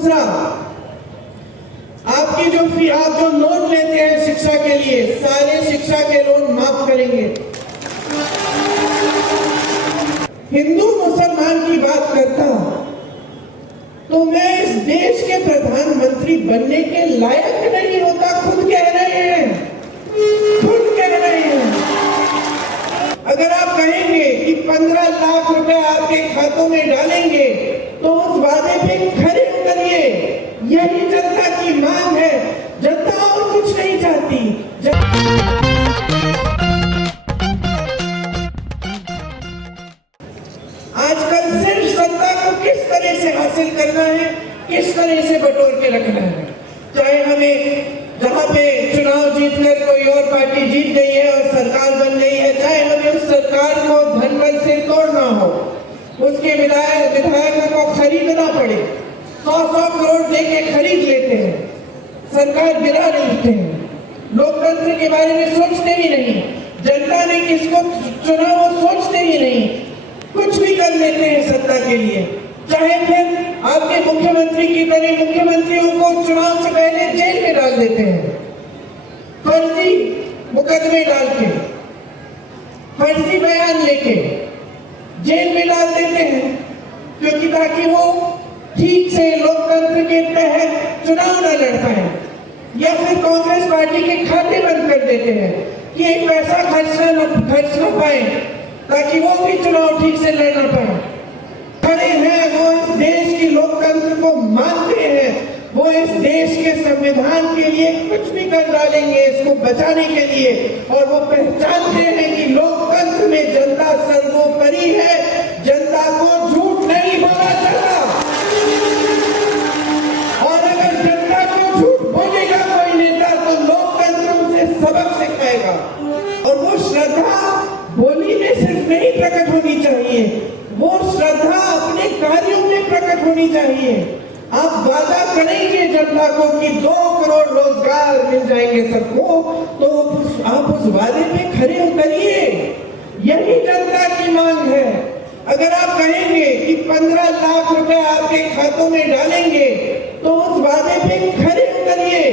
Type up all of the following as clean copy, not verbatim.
दूसरा, आपकी आप जो लोन लेते हैं शिक्षा के लिए, सारे शिक्षा के लोन माफ करेंगे। हिंदू मुसलमान की बात करता तो मैं इस देश के प्रधानमंत्री बनने के लायक नहीं होता, खुद कह रहे हैं, खुद कह रहे हैं। अगर आप कहेंगे कि 15 लाख रुपए आपके खातों में डालेंगे तो उस वादे पे खरे उतरिए। यही जनता की मांग है, जनता और कुछ नहीं चाहती। आजकल सिर्फ सत्ता को किस तरह से हासिल करना है, किस तरह से बटोर के रखना है। चाहे हमें जहां पे चुनाव जीतकर कोई और पार्टी जीत गई है और सरकार बन गई है, चाहे हमें उस सरकार को धनबल से तोड़ना हो, उसके विधायकों को खरीदना पड़े, 100-100 करोड़ देके खरीद लेते हैं, सरकार गिरा लेते हैं, लोकतंत्र के बारे में सोचते भी नहीं, जनता ने किसको चुना वो सोचते भी नहीं, कुछ भी कर लेते हैं सत्ता के लिए। चाहे फिर आपके मुख्यमंत्री की तरह मुख्यमंत्रियों को चुनाव से पहले जेल में डाल देते हैं, फर्जी मुकदमे डाल के, फर्जी बयान लेके जेल में डाल देते हैं, क्योंकि ताकि वो ठीक से लोकतंत्र के तहत चुनाव न लड़ पाए। या फिर कांग्रेस पार्टी के खाते बंद कर देते हैं कि एक पैसा खर्च न पाए, ताकि वो भी चुनाव ठीक से लड़ न पाए। खड़े हैं वो इस देश की लोकतंत्र को मानते हैं, वो इस देश के संविधान के लिए कुछ भी कर डालेंगे इसको बचाने के लिए, और वो पहचानते हैं कि लोकतंत्र में जनता सर्वोपरि है, जनता को झूठ नहीं बोला जाता। और अगर जनता को झूठ बोलेगा कोई नेता तो लोकतंत्र उसे सबक सिखाएगा। और वो श्रद्धा बोली में सिर्फ नहीं प्रकट होनी चाहिए, वो श्रद्धा अपने कार्यों में प्रकट होनी चाहिए। आप वादा करेंगे जनता को कि 2 करोड़ रोजगार मिल जाएंगे सबको, तो आप उस वादे पे खरे उतरिए। यही जनता की मांग है। अगर आप कहेंगे कि 15 लाख रुपए आपके खातों में डालेंगे तो उस वादे पे खरे उतरिए।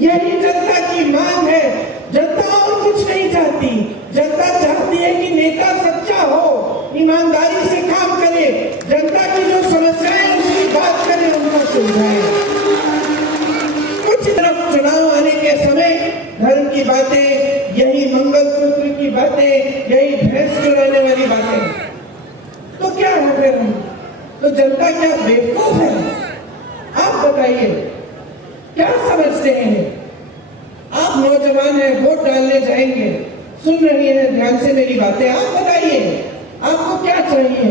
यही जनता की मांग है। जनता और कुछ नहीं चाहती। जनता चाहती है कि नेता सच्चा हो, ईमानदारी से काम करे, जनता की जो समस्याएं उसकी बात करे, उनको सुलझाए। कुछ तरफ चुनाव आने के समय धर्म की बातें, यही मंगलसूत्र की बातें, यही भैंस चुराने वाली बातें, तो क्या है फिर हम? तो जनता क्या बेवकूफ है? आप बताइए, क्या समझते हैं? आप नौजवान हैं, वोट डालने जाएंगे, सुन रही हैं ध्यान से मेरी बातें, आप बताइए आपको क्या चाहिए?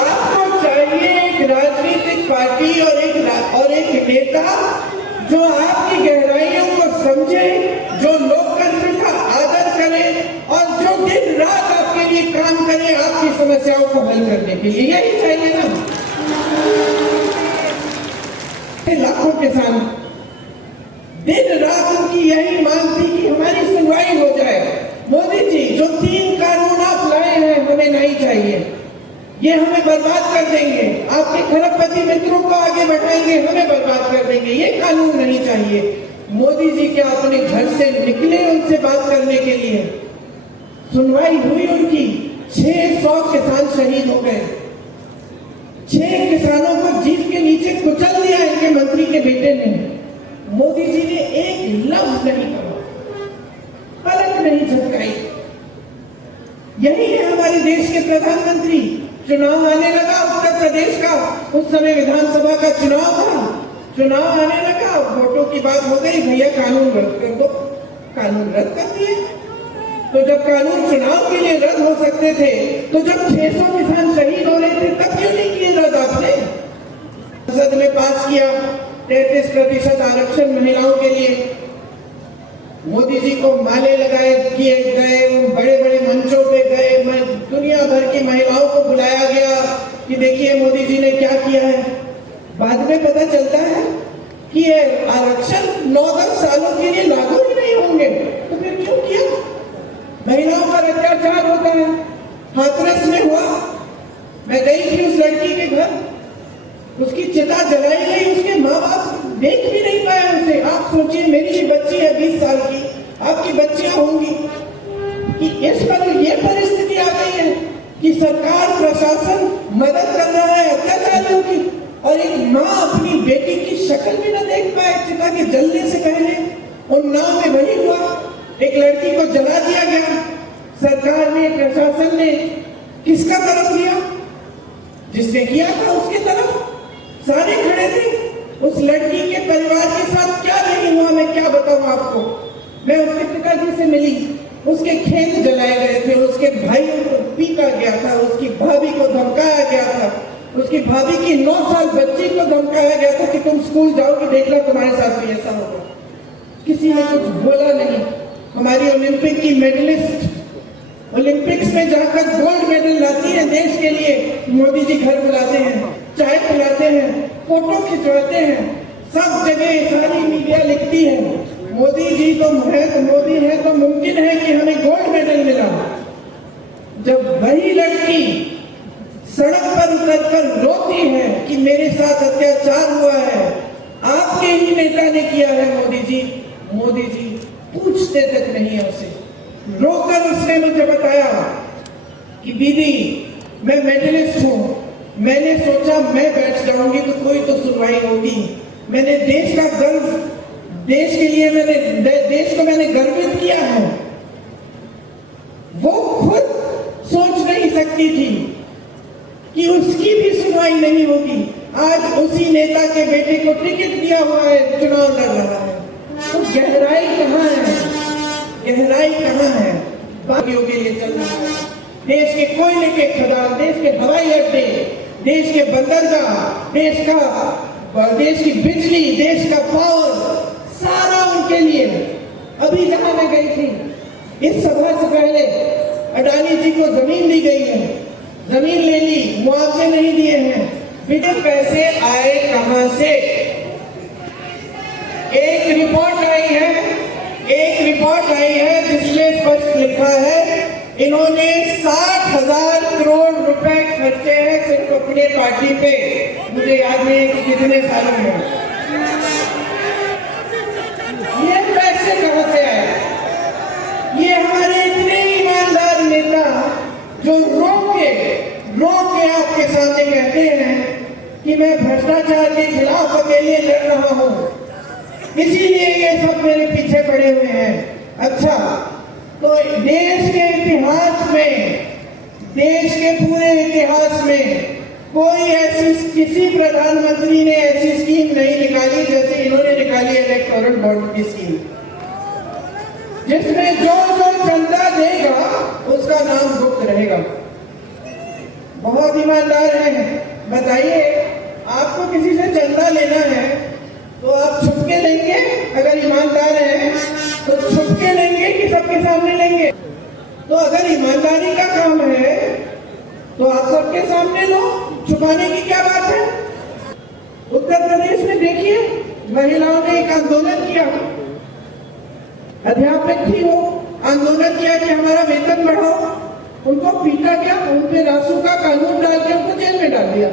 आपको चाहिए एक राजनीतिक पार्टी और एक नेता जो आपकी गहराइयों को समझे, जो लोकतंत्र का आदर करे और जो दिन रात आपके लिए काम करे, आपकी समस्याओं को हल करने के लिए। यही चाहिए ना। लाखों किसान दिन रात उनकी यही मांग थी कि हमारी सुनवाई हो जाए। मोदी जी, जो 3 कानून आप लाए हैं हमें नहीं चाहिए, ये हमें बर्बाद कर देंगे, आपके खरबपति मित्रों को आगे बढ़ाएंगे, हमें बर्बाद कर देंगे, ये कानून नहीं चाहिए। मोदी जी क्या अपने घर से निकले उनसे बात करने के लिए? सुनवाई हुई उनकी, 600 किसान शहीद हो गए, 6 किसानों को जीप के नीचे कुचल दिया इनके मंत्री के बेटे ने। मोदी जी ने एक लफ्ज नहीं कहा, पलक नहीं झपकाई। यही है हमारे देश के प्रधानमंत्री। चुनाव आने लगा उत्तर प्रदेश का, उस समय विधानसभा का चुनाव था, चुनाव आने लगा, वोटों की बात हो गई, भैया कानून रद्द कर दो, कानून रद्द कर दिए। तो जब कानून चुनाव के लिए रद्द हो सकते थे, तो जब 600 किसान शहीद हो रहे थे तब क्यों नहीं किए रद्द आपने? संसद में पास किया 33% आरक्षण महिलाओं के लिए। मोदी जी को माले लगाए किए गए, बड़े बड़े मंचों पे गए, दुनिया भर की महिलाओं को बुलाया गया कि देखिए मोदी जी ने क्या किया है। बाद में पता चलता है कि ये आरक्षण 9-10 सालों के लिए लागू ही नहीं होंगे। तो फिर क्यों किया? महिलाओं पर अत्याचार होता है। हाथरस में हुआ, मैं गई थी उस लड़की के जलाई गई, उसके माँ बाप देख भी नहीं पाए उसे। आप सोचिए, मेरी भी बच्ची है 20 साल की, आपकी बच्चियां होंगी, कि इस पर ये परिस्थिति आ गई है कि सरकार प्रशासन मदद कर रहा है अत्याचारियों की, और एक माँ अपनी बेटी की शक्ल भी न देख पाए चिता के जलने से पहले। उन्नाव में वही हुआ, एक लड़की को जला दिया गया। सरकार ने, प्रशासन ने किसका तरफ लिया? जिसने किया था उसके तरफ सारे खड़े थे। उस लड़की के परिवार के साथ क्या नहीं हुआ मैं क्या बताऊं आपको। मैं उसके पिताजी से मिली, उसके खेत जलाए गए थे, उसके भाइयों को पीटा गया था, उसकी भाभी को धमकाया गया था, उसकी भाभी की 9 साल बच्ची को धमकाया गया था कि तुम स्कूल जाओगी, देखना तुम्हारे साथ भी ऐसा होगा। किसी ने कुछ बोला नहीं। हमारी ओलंपिक की मेडलिस्ट ओलंपिक्स में जाकर गोल्ड मेडल लाती है देश के लिए, मोदी जी घर बुलाते हैं, चाय पिलाते हैं, फोटो खिंचवाते हैं, सब जगह सारी मीडिया लिखती है मोदी जी तो है, तो मोदी है तो मुमकिन है कि हमें गोल्ड मेडल मिला। जब वही लड़की सड़क पर उतरकर रोती है कि मेरे साथ अत्याचार हुआ है, आपके ही नेता ने किया है मोदी जी पूछते तक नहीं है उसे। रोकर उसने मुझे बताया कि दीदी मैं मेडलिस्ट हूँ, मैंने सोचा मैं बैठ जाऊंगी तो कोई तो सुनवाई होगी। मैंने देश का गर्व, देश के लिए मैंने देश को मैंने गर्वित किया है। वो खुद सोच नहीं सकती थी कि उसकी भी सुनवाई नहीं होगी। आज उसी नेता के बेटे को टिकट दिया हुआ है, चुनाव लड़ रहा है। तो गहराई कहाँ है? गहराई कहाँ है? बाकियों के लिए चल रहा है। देश के कोयले के खदान, देश के हवाई अड्डे, देश के बंदरगाह, देश की बिजली, देश का पावर, सारा उनके लिए। अभी जहां मैं गई थी, इस सभा से पहले अडानी जी को जमीन दी गई है, जमीन ले ली, मुआवजे नहीं दिए हैं। बिना पैसे आए कहां से? एक रिपोर्ट आई है जिसमें स्पष्ट लिखा है इन्होंने 60,000 करोड़ रुपए खर्चे हैं सिर्फ अपने पार्टी पे। मुझे याद नहीं है कि कितने सालों में। ये पैसे कहां से आए? ये हमारे इतने ईमानदार नेता जो रोक के आपके सामने कहते हैं कि मैं भ्रष्टाचार के खिलाफ अकेले लड़ रहा हूं, इसीलिए ये सब मेरे पीछे पड़े हुए हैं। अच्छा, तो देश के इतिहास में, देश के पूरे इतिहास में कोई ऐसी, किसी प्रधानमंत्री ने ऐसी स्कीम नहीं निकाली जैसे इन्होंने निकाली इलेक्टोरल बॉन्ड की स्कीम, जिसमें जो चंदा देगा उसका नाम गुप्त रहेगा। बहुत ईमानदार है। बताइए, आपको किसी से चंदा लेना है तो आप छुपके लेंगे? अगर ईमानदार हैं तो छुपके लेंगे कि सबके सामने लेंगे? तो अगर ईमानदारी का काम है तो आप सबके सामने लो, छुपाने की क्या बात है? उत्तर प्रदेश में देखिए, महिलाओं ने एक आंदोलन किया, अध्यापक थी वो, आंदोलन किया कि हमारा वेतन बढ़ाओ। उनको पीटा गया, उन पे रासू का कानून डाल के उनको जेल में डाल दिया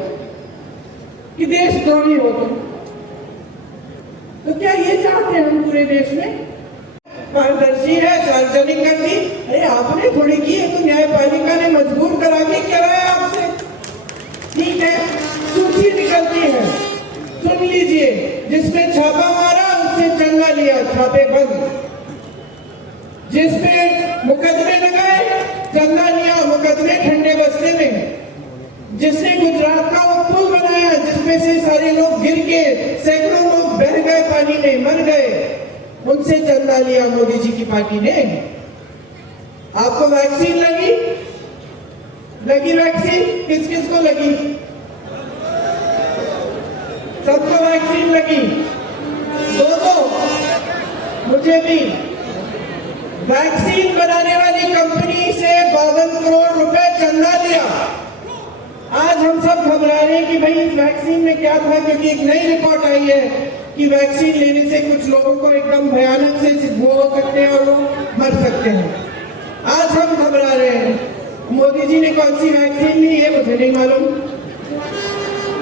कि देशद्रोही हो तुम। तो क्या ये चाहते हैं हम पूरे देश में? पारदर्शी है, सार्वजनिक कर दी। अरे आपने थोड़ी की है, तो न्यायपालिका ने मजबूर करा के कराया आपसे। ठीक है, सूची निकलती है, सुन लीजिए, जिसने छापा मारा उससे चंदा लिया, छापे बंद। जिसपे मुकदमे लगाए, चंदा लिया, मुकदमे ठंडे बस्ते में। जिसने गुजरात का वो पुल बनाया जिसमें से सारे लोग गिर के, सैकड़ों लोग बह गए पानी में, मर गए, उनसे चंदा लिया मोदी जी की पार्टी ने। आपको वैक्सीन लगी वैक्सीन? किस किस को लगी? सबको वैक्सीन लगी। दो मुझे भी। वैक्सीन बनाने वाली कंपनी से 52 करोड़ रुपए चंदा लिया। आज हम सब घबरा रहे हैं कि भाई इस वैक्सीन में क्या था, क्योंकि एक नई रिपोर्ट आई है कि वैक्सीन लेने से कुछ लोगों को एकदम भयानक से वो हो सकते हैं और वो मर सकते हैं। आज हम घबरा रहे हैं। मोदी जी ने कौन सी वैक्सीन ली है मुझे नहीं मालूम।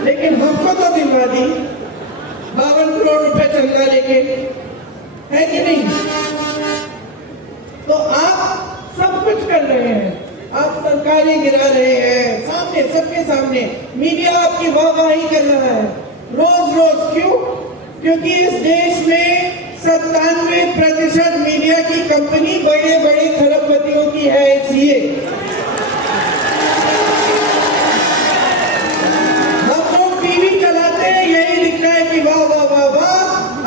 लेकिन हमको तो दिलवा दी 52 करोड़ रुपए चंदा लेके, है कि नहीं? तो आप सब कुछ कर रहे हैं, आप सरकारें गिरा रहे हैं, सामने सबके सामने मीडिया आपकी वाहवाही कर रहा है रोज रोज। क्यों? क्योंकि इस देश में 97% मीडिया की कंपनी बड़े बड़े खरबपतियों की है, इसलिए हम लोग टीवी चलाते हैं, यही लिखना है कि वाह वाह वाह वाह,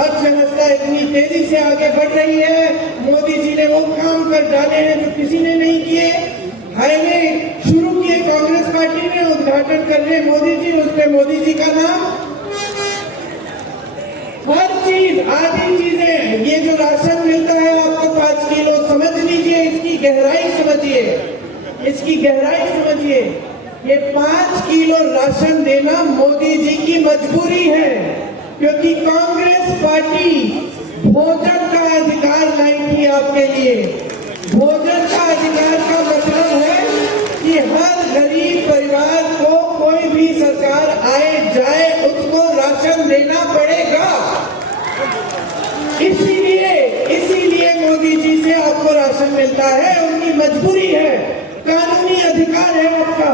अर्थव्यवस्था इतनी तेजी से आगे बढ़ रही है, मोदी जी ने वो काम कर डाले हैं जो किसी ने नहीं किए। हाईवे शुरू किए कांग्रेस पार्टी ने, उद्घाटन कर रहे मोदी जी, उस पे मोदी जी का नाम। हर चीज, आधी चीजें, ये जो राशन मिलता है आपको 5 किलो, समझ लीजिए, इसकी गहराई समझिए, इसकी गहराई समझिए। ये 5 किलो राशन देना मोदी जी की मजबूरी है, क्योंकि कांग्रेस पार्टी भोजन का अधिकार लाई थी आपके लिए। भोजन का अधिकार का मतलब है कि हर गरीब परिवार को कोई भी सरकार आए जाए उसको राशन देना पड़ेगा। इसीलिए मोदी जी से आपको राशन मिलता है, उनकी मजबूरी है, कानूनी अधिकार है आपका।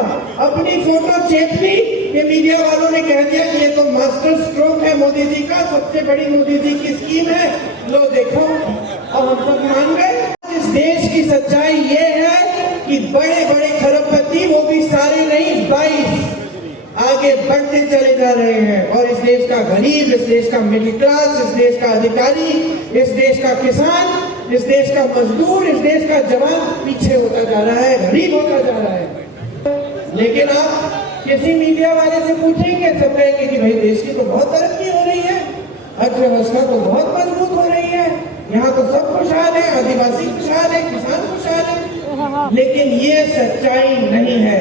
अपनी फोटो चेपी, ये मीडिया वालों ने कह दिया कि ये तो मास्टर स्ट्रोक है मोदी जी का, सबसे बड़ी मोदी जी की स्कीम है, लो देखो, और हम सब मान गए। इस देश की सच्चाई ये है कि बड़े बड़े खरबपति, वो भी सारे नहीं 22, आगे बढ़ते चले जा रहे हैं, और इस देश का गरीब, इस देश का मिडिल क्लास, इस देश का अधिकारी, इस देश का किसान, इस देश का मजदूर, इस देश का जवान पीछे होता जा रहा है, गरीब होता जा रहा है। लेकिन आप किसी मीडिया वाले से पूछेंगे, सब कहेंगे कि भाई देश की तो बहुत तरक्की हो रही है, अर्थव्यवस्था तो बहुत मजबूत हो रही है, यहाँ तो सब खुशहाल है, आदिवासी खुशहाल है, किसान खुशहाल है। लेकिन ये सच्चाई नहीं है।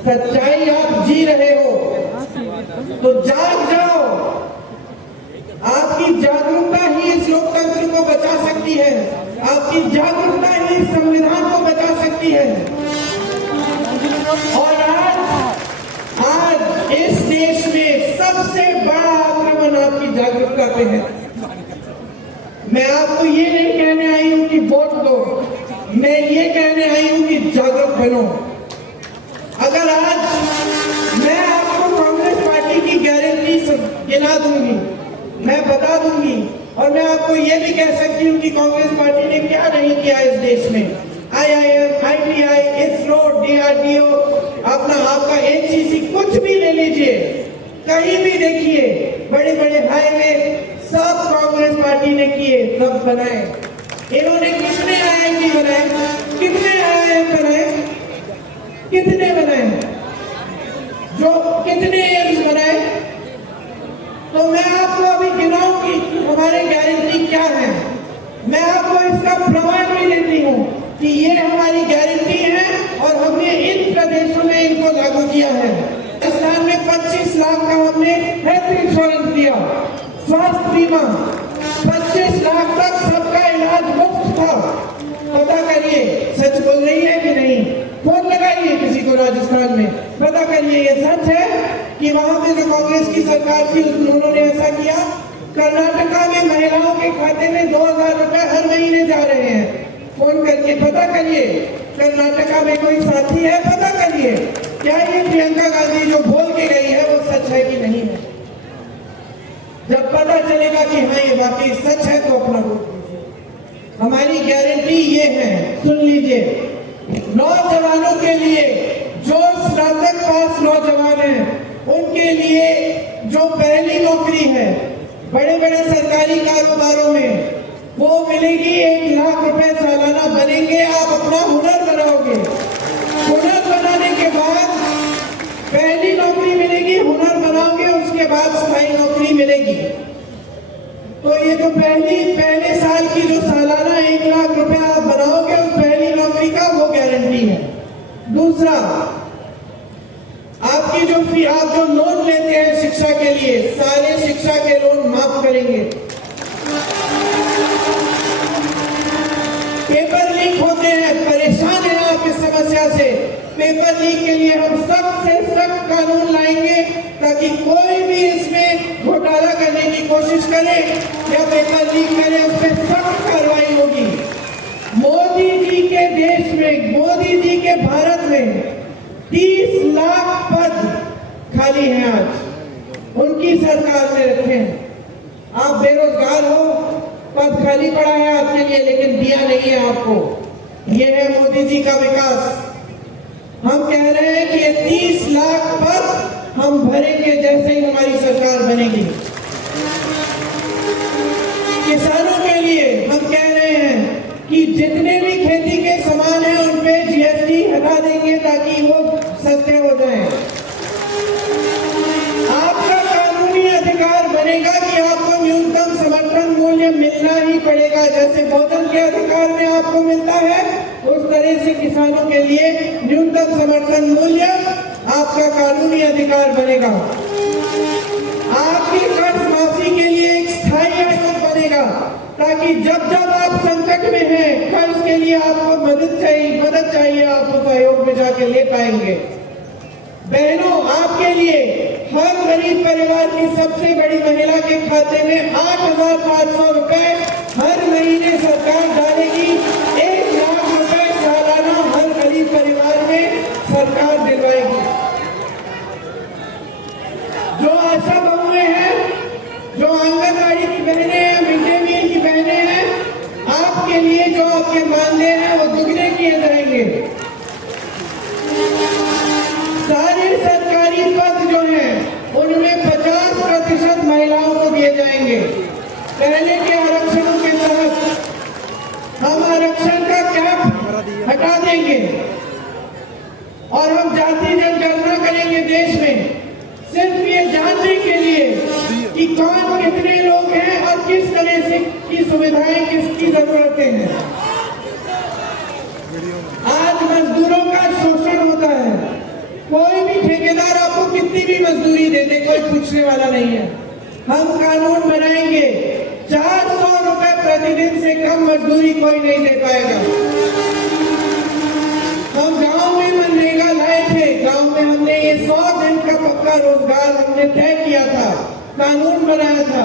सच्चाई आप जी रहे हो तो जाग जाओ। आपकी जागरूकता ही इस लोकतंत्र को बचा सकती है, आपकी जागरूकता ही इस संविधान को बचा सकती है। और आज इस देश में सबसे बड़ा आक्रमण आपकी जागरूकता पे है। मैं आपको ये नहीं कहने आई हूं कि वोट दो, मैं ये कहने आई हूं कि जागरूक बनो। अगर आज मैं आपको कांग्रेस पार्टी की गारंटी गिना दूंगी, मैं बता दूंगी, और मैं आपको ये भी कह सकती हूँ कि कांग्रेस पार्टी ने क्या नहीं किया इस देश में। IIM, ITI, इसरो, DRDO, अपना आपका HEC, कुछ भी ले लीजिए, कहीं भी देखिए, बड़े बड़े हाईवे सब कांग्रेस पार्टी ने किए, सब बनाए। इन्होंने कितने IIT बनाए, कितने IIM बनाए, कितने बनाए, जो कितने एम्स बनाए? तो मैं आपको अभी गिनाऊंगी हमारी गारंटी क्या है। मैं आपको इसका प्रमाण भी देती हूँ कि ये हमारी गारंटी है, और हमने इन प्रदेशों में इनको लागू किया है। राजस्थान में 25 लाख का हमने हेल्थ इंश्योरेंस दिया, स्वास्थ्य बीमा 25 लाख तक सबका इलाज मुफ्त था। पता करिए सच बोल रही है कि नहीं, फोन लगाइए किसी को राजस्थान में, पता करिए ये सच है कि वहां पे जो कांग्रेस की सरकार थी उन्होंने ऐसा किया। कर्नाटका में महिलाओं के खाते में 2000 रुपए हर महीने जा रहे हैं। फोन करके पता करिए, कर्नाटका में कोई साथी है, पता करिए क्या ये प्रियंका गांधी जो बोल के गई है वो सच है कि नहीं है। जब पता चलेगा कि हाँ ये वाकई सच है तो अपना वोट दीजिए। हमारी गारंटी ये है, सुन लीजिए, नौजवानों के लिए जो स्नातक पास नौजवान हैं उनके लिए जो पहली नौकरी है बड़े बड़े सरकारी कारोबारों में, वो मिलेगी 1 लाख रुपए सालाना बनेंगे। आप अपना हुनर बनाओगे, हुनर बनाने के बाद पहली नौकरी मिलेगी, हुनर बनाओगे, उसके बाद स्थायी नौकरी मिलेगी। तो ये जो पहले साल की जो सालाना 1 लाख रुपए आप बनाओगे उस पहली नौकरी का, वो गारंटी है। दूसरा, आपकी जो फी, आप जो लोन लेते हैं शिक्षा के लिए, सारे शिक्षा के लोन माफ करेंगे। पेपर लीक होते हैं, परेशान हैं आप इस समस्या से, पेपर लीक के लिए हम सख्त से सख्त कानून लाएंगे। ताकि कोई भी इसमें घोटाला करने की कोशिश करे या पेपर लीक करे, उस पर सख्त कार्रवाई होगी। मोदी जी के देश में, मोदी जी के भारत में 30 लाख पद खाली हैं आज, उनकी सरकार ने रखे हैं। आप बेरोजगार हो, पद खाली पड़ा है आपके लिए, लेकिन दिया नहीं है आपको। ये है मोदी जी का विकास। हम कह रहे हैं कि ये 30 लाख पद हम भरेंगे जैसे ही हमारी सरकार बनेगी। किसानों के लिए हम कह रहे हैं कि जितने भी खेती के सामान हैं उन पे जीएसटी हटा देंगे ताकि वो सस्ते हो जाएं। आपका कानूनी अधिकार बनेगा कि आपको न्यूनतम समर्थन मूल्य मिलना ही पड़ेगा। जैसे भोजन के अधिकार में आपको मिलता है, उस तरह से किसानों के लिए न्यूनतम समर्थन मूल्य आपका कानूनी अधिकार बनेगा। आपकी कर्ज माफी के लिए एक स्थायी आयोग बनेगा ताकि जब जब आप संकट में हैं, कर्ज के लिए आपको मदद चाहिए, आप उस आयोग में जाके ले पाएंगे। बहनों, आपके लिए हर गरीब परिवार की सबसे बड़ी महिला के खाते में 8,500 रुपए हर महीने सरकार डालेगी। 1 लाख रुपए सालाना हर गरीब परिवार में सरकार दिलवाएगी। जो आशा बहुएं हैं, जो आंगनबाड़ी की बहनें हैं, मिड डे मील की बहनें हैं, आपके लिए जो आपके मानदेय हैं वो दुगने किए जाएंगे। सारे सरकारी पद जो हैं उनमें 50% महिलाओं को दिए जाएंगे। पहले के आरक्षणों के तहत हम आरक्षण का कैप हटा देंगे और हम जाति जनगणना करेंगे देश में, सिर्फ ये जानने के लिए कि कौन कितने लोग हैं और किस तरह से की सुविधाएं किसकी जरूरतें हैं। आज मजदूरों का शोषण होता है। कोई भी ठेकेदार आपको कितनी भी मजदूरी दे दे, कोई पूछने वाला नहीं है। हम कानून बनाएंगे, 400 रुपए प्रतिदिन से कम मजदूरी कोई नहीं दे पाएगा। हम गांव में मनरेगा लाए थे, गांव में हमने ये 100 दिन का पक्का रोजगार हमने तय किया था, कानून बनाया था।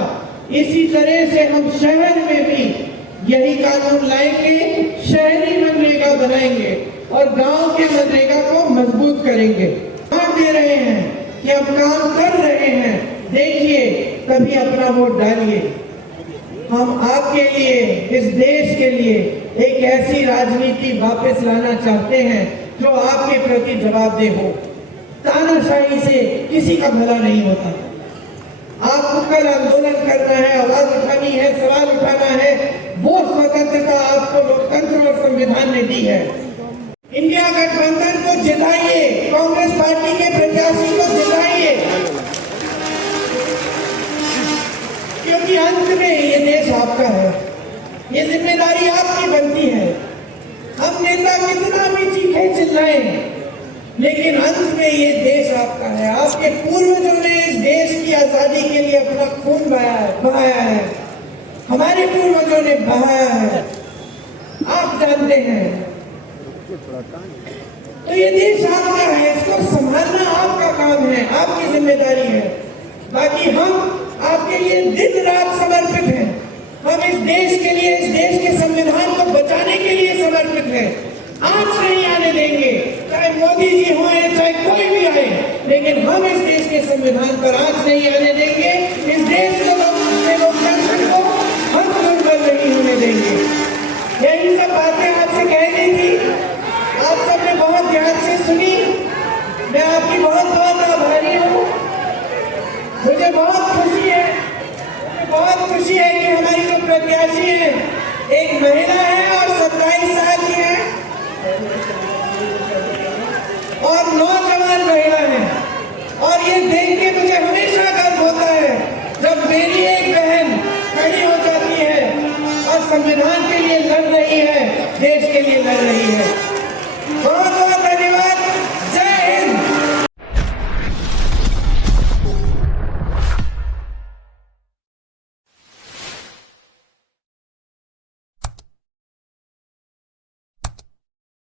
इसी तरह से हम शहर में भी यही कानून लाएंगे, शहरी मनरेगा बनाएंगे और गांव के मनरेगा को मजबूत करेंगे। काम दे रहे हैं कि हम काम कर रहे हैं, देखिए, कभी अपना वोट डालिए। हम आपके लिए, इस देश के लिए एक ऐसी राजनीति वापस लाना चाहते हैं जो आपके प्रति जवाबदेह हो। तानाशाही से किसी का भला नहीं होता। आपको कल आंदोलन करना है, आवाज उठानी है, सवाल उठाना है, वो स्वतंत्रता आपको लोकतंत्र और संविधान ने दी है। इंडिया गठबंधन को जिताइए, कांग्रेस पार्टी के प्रत्याशी को जिताइए, क्योंकि अंत में ये देश आपका है, ये जिम्मेदारी आपकी बनती है। हम नेता कितना भी चीखे चिल्लाएं, लेकिन अंत में ये देश आपका है। आपके पूर्वजों ने इस देश की आजादी के लिए अपना खून बहाया है, हमारे पूर्वजों ने बहाया है, आप जानते हैं। तो ये देश आपका है, इसको संभालना आपका काम है, आपकी जिम्मेदारी है। बाकी हम आपके लिए दिन रात समर्पित हैं। हम इस देश के लिए, इस देश के संविधान को बचाने के लिए समर्पित हैं। आंच नहीं आने देंगे, चाहे मोदी जी हो चाहे कोई भी आए, लेकिन हम इस देश के संविधान पर आंच नहीं आने देंगे। इस देश को, लोकतंत्र को हम दुर्बल नहीं होने देंगे। यही सब बातें आपसे कहनी थी, आप सबने बहुत ध्यान से सुनी। मैं आपकी बहुत बहुत आभारी हूँ। मुझे बहुत खुशी है, कि हमारी जो प्रत्याशी है एक महिला है और 27 साल की है और नौजवान महिला है। और ये देख के मुझे हमेशा गर्व होता है जब मेरी एक बहन खड़ी हो जाती है और संविधान के